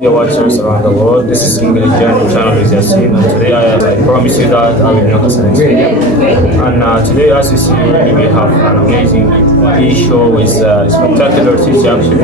Dear watchers around the world, this is English Journey channel is Yasin, and today I promise you that I will make a science video. And today, as you see, we have an amazing show with spectacular teachers actually.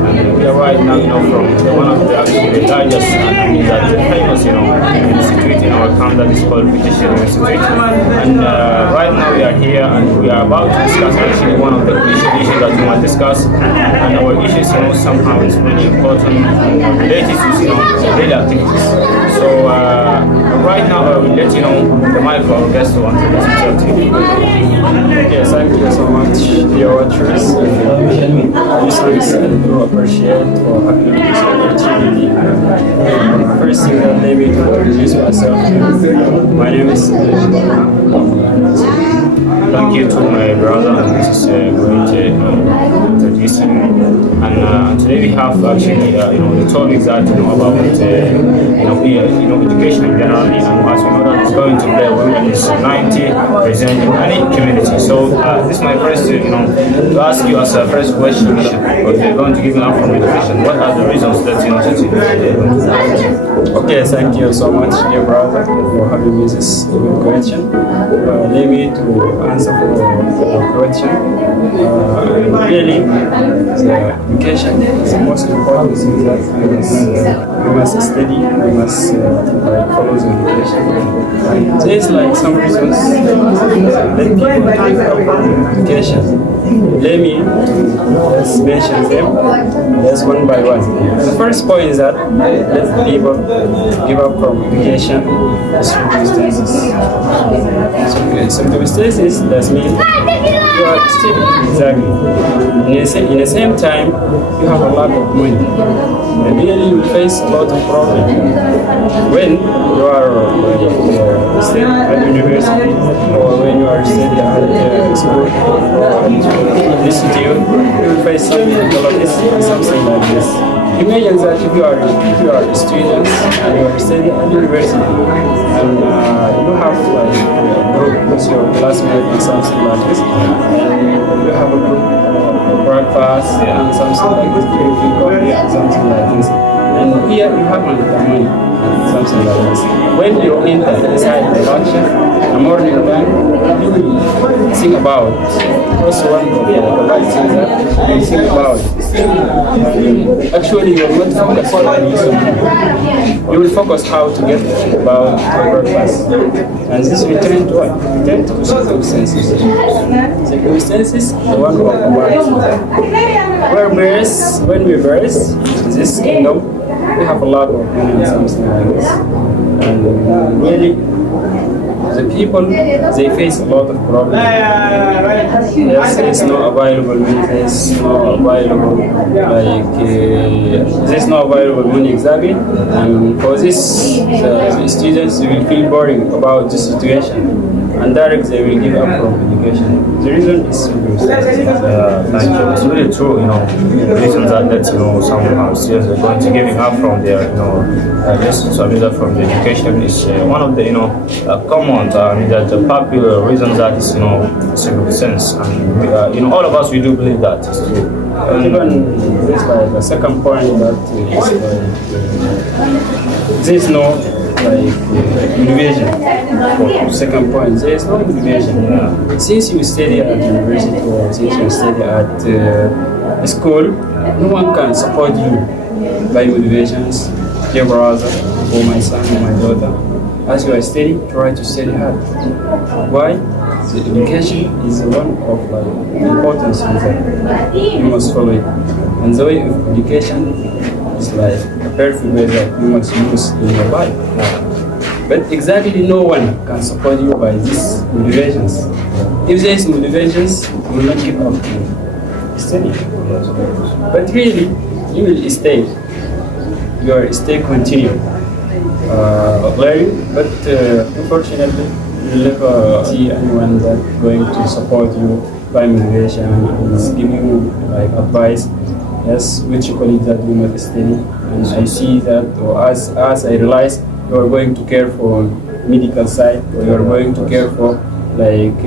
And we are right now, from one of the actually largest and that famous, institute in our camp that is called British Institute. And right now we are here and we are about to discuss actually one of the issues that we might discuss. And our issues, somehow is really important and related to, daily activities. So right now I will let the mic for our guest to answer this question. Yes, thank you so much, dear watchers. I do appreciate for having this opportunity. First thing that let me introduce myself. My name is. Thank you to my brother, and this is a great introduction. And today we have actually the topics that about education generally, and as we know that it's going to play a role in 90% in any community. So this is my first to ask you as a first question. But we're going to give an answer from education. What are the reasons that Okay, thank you so much, dear brother, for having me this good question. Let me to answer for the question. Really, the education is the most important thing that we must study, we must follow the education. There's like some reasons that people take up education. Let me just mention them just one by one. The first point is that let people give up from education circumstances. Circumstances that means you are still exactly. In the same time, you have a lack of money. And really you face a lot of problems when you are studying at university or when you are studying at school or institute. You will face something like this. Imagine that if you are a student and you are studying at university and you have like a group with your classmates and something like this, and you have a group for breakfast and something like this, drinking coffee and something like this, and here you have money and something like this. When you enter inside the function, the morning time, you will think about also one of the right things that you think about. Actually, you will not focus on this. You will focus how to get about the breakfast. And this will turn to what? Turn to circumstances. Circumstances, the one of whereas when we birth in this kingdom, we have a lot of money and something like this. And really, the people, they face a lot of problems. Yes, there's no available money, there's no available money exactly. And for this, the students will feel boring about the situation. And directly they will give up from education. The reason is it's really true, the reasons that some students are going to giving up from their lessons or from the education is one of the common the popular reasons that is circumstance, and all of us we do believe that is true. And even this like the second point that is there is no motivation. Second point, there is no motivation. Since you study at university or since you study at school, no one can support you by motivations. Dear brother, or my son, or my daughter, as you are studying, try to study hard. Why? The education is one of important things that you must follow it. And the way of education is like a perfect way that you must use in your life. But exactly no one can support you by these motivations. If there is motivations, you will not give up to study. But really, you will stay. Your stay continue learning, but unfortunately, you will never see anyone that going to support you by motivation and give you advice. Yes, which colleague that you must study, and I see that, or as I realize, you are going to care for medical side, or you are going to care for like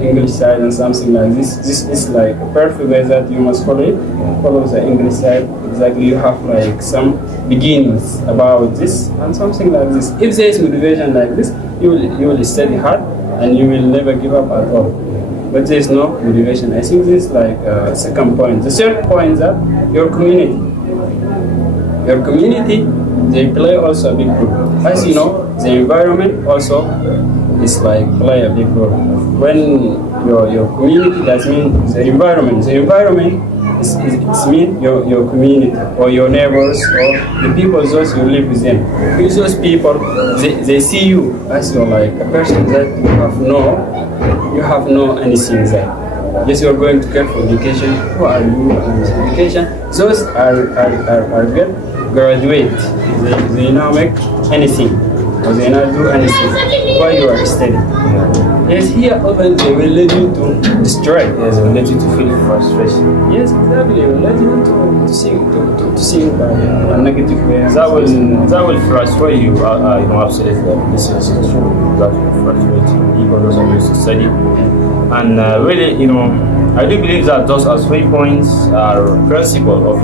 English side and something like this. This is like a perfect way that you must follow it. Follow the English side. Exactly, you have like some beginnings about this and something like this. If there is motivation like this, you will study hard and you will never give up at all. But there is no motivation. I think this is like second point. The third point is that your community. Your community, they play also a big role. As you know, the environment also is like play a big role. When your community, that means the environment. The environment is mean your community or your neighbors or the people those you live with them. Because those people, they see you as you're like a person that you have no anything there. Yes, you are going to care for education. Who are you and education? Those are good. Graduate. They now make anything. Or they not do anything while you are studying. Yes, here often they will lead you to destroy. Yes, they will let you to feel frustration. Yes, exactly. They will let you to think by a negative way. That will frustrate you. Absolutely. This is true. That will frustrate people those are used to study. And really, I do believe that those are 3 points are principle of,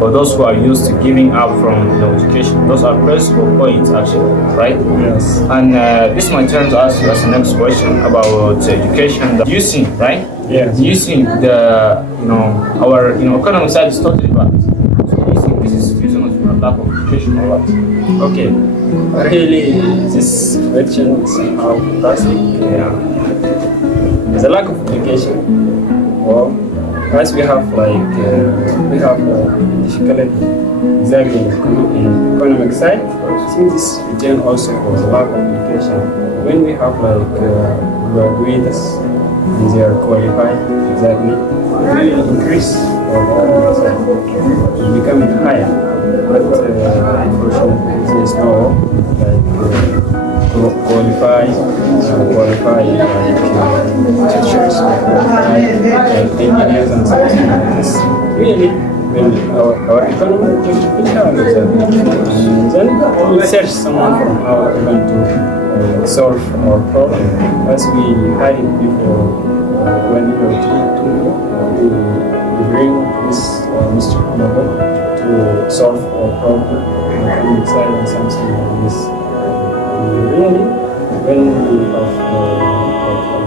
for those who are used to giving up from education. Those are principal points actually, right? Yes. And this is my turn to ask you as the next question about education. Do you think, right? Yes. Do you think our economic side is totally bad? So do you think this is reason for a lack of education or what? Okay. Really, this question is somehow drastic. Yeah. The lack of education. Well, as we have difficulty exactly in economic side. I think this return also for the lack of education. When we have graduates and they are qualified exactly, it will increase our economic side. It will become higher. But unfortunately, there is no qualified teachers, like engineers and something like this. Really, our economy will have and then we search someone from our event to solve our problem. As we had it before, when we were we bring this Mr. Kumago to solve our problem inside and something like this. Really, when we have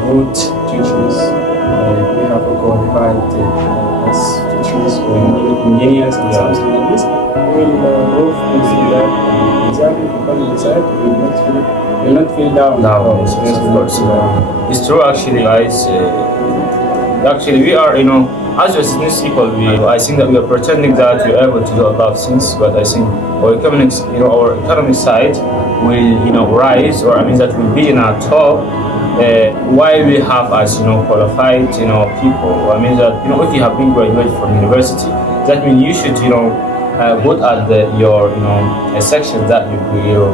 good teachers, we have a qualified as teachers or engineers and something like this, we will go through that exactly come inside, we will not feel down. Yes, of course. It's true actually, guys. Actually, we are, as business people, I think that we are pretending that we are able to do a lot of things, but I think our economic side will, rise, or I mean that will be in our top. Why we have as qualified people. I mean that if you have been graduated from university, that means you should put at your a section that you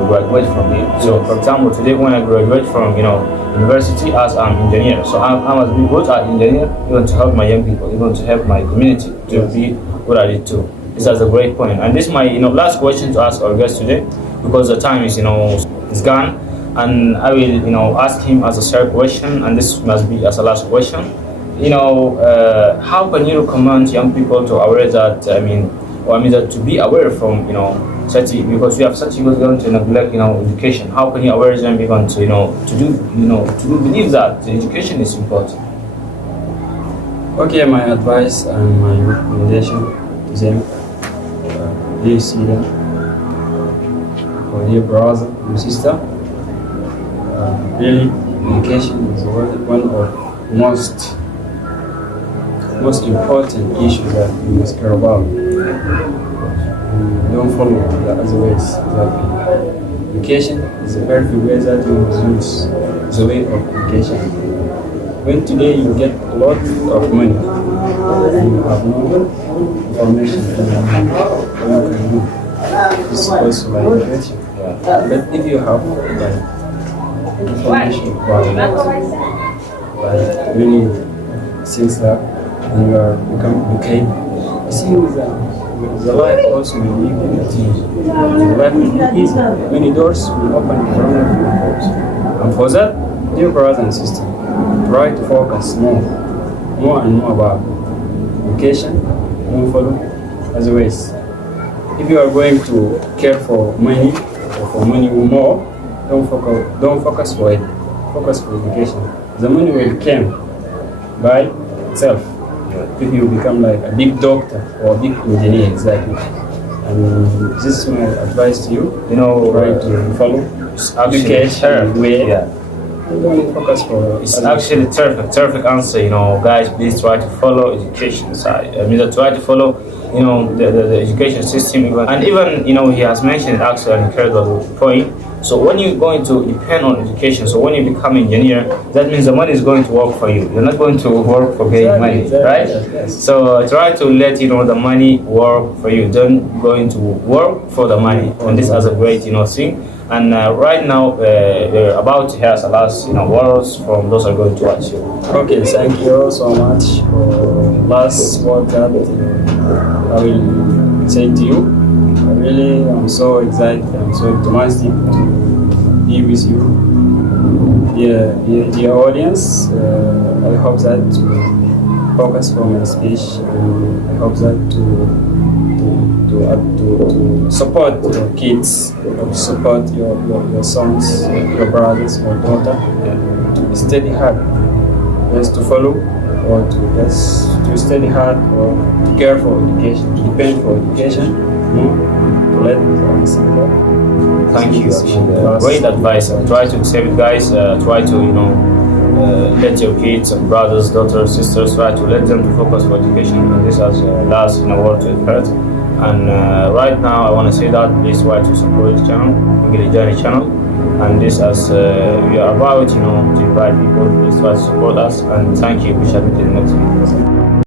graduate from it. So for example, today when I graduate from university as an engineer, so I must be good at engineer, even to help my young people, even to help my community to be good at it too. This is a great point. And this is my last question to ask our guest today, because the time is is gone. And I will, ask him as a third question, and this must be as a last question. How can you recommend young people to aware that, that to be aware from, because we have such people going to neglect, education. How can you aware them even to believe that the education is important? Okay, my advice and my recommendation to them, dear student, or dear brother and sister. Really, education is one of the most important issues that we must care about. Don't follow the other ways. Exactly. Education is the perfect way that you must use the way of education. When today you get a lot of money and you have no information what you can do, it's also like education. But if you have information about many things that you are become educated, I think that the life also will be easy. The life will be easy. Many doors will open in front of you. And for that, Dear brothers and sisters, try to focus more and more about education, don't follow as always. If you are going to care for money or for money more, don't focus for it. Focus for education. The money will come by itself if you become like a big doctor or a big engineer, exactly. And this is my advice to you. You know, Try to follow education way. Yeah. Don't focus for It's actually terrific answer. You know, guys, please try to follow education side. I mean, try to follow, you know, the education system. And even, you know, he has mentioned actually an incredible point. So when you're going to depend on education, so when you become engineer, that means the money is going to work for you. You're not going to work for getting money, right? Yes. So try to let, you know, the money work for you. Don't going to work for the money. And this is a great, you know, thing. And right now, we're about to hear some last, you know, words from those who are going to watch you. Okay, thank you so much for last word that I will say to you. Really, I'm so excited. I'm so optimistic to be with you, dear audience. I hope that to focus for my speech. I hope that to support your kids, to support your sons, your brothers, your daughter, to study hard, just to follow, or to study hard, or to care for education, to depend for education, to let Thank you. Actually, great advice. Try to save it, guys. Try to, you know, let your kids, brothers, daughters, sisters, try to let them to focus for education. And this has last, you know, word to heard. And right now, I want to say that please try to support this channel, English Journey channel. And this as we are about, you know, to invite people, please try to support us. And thank you. We shall meet in the next video.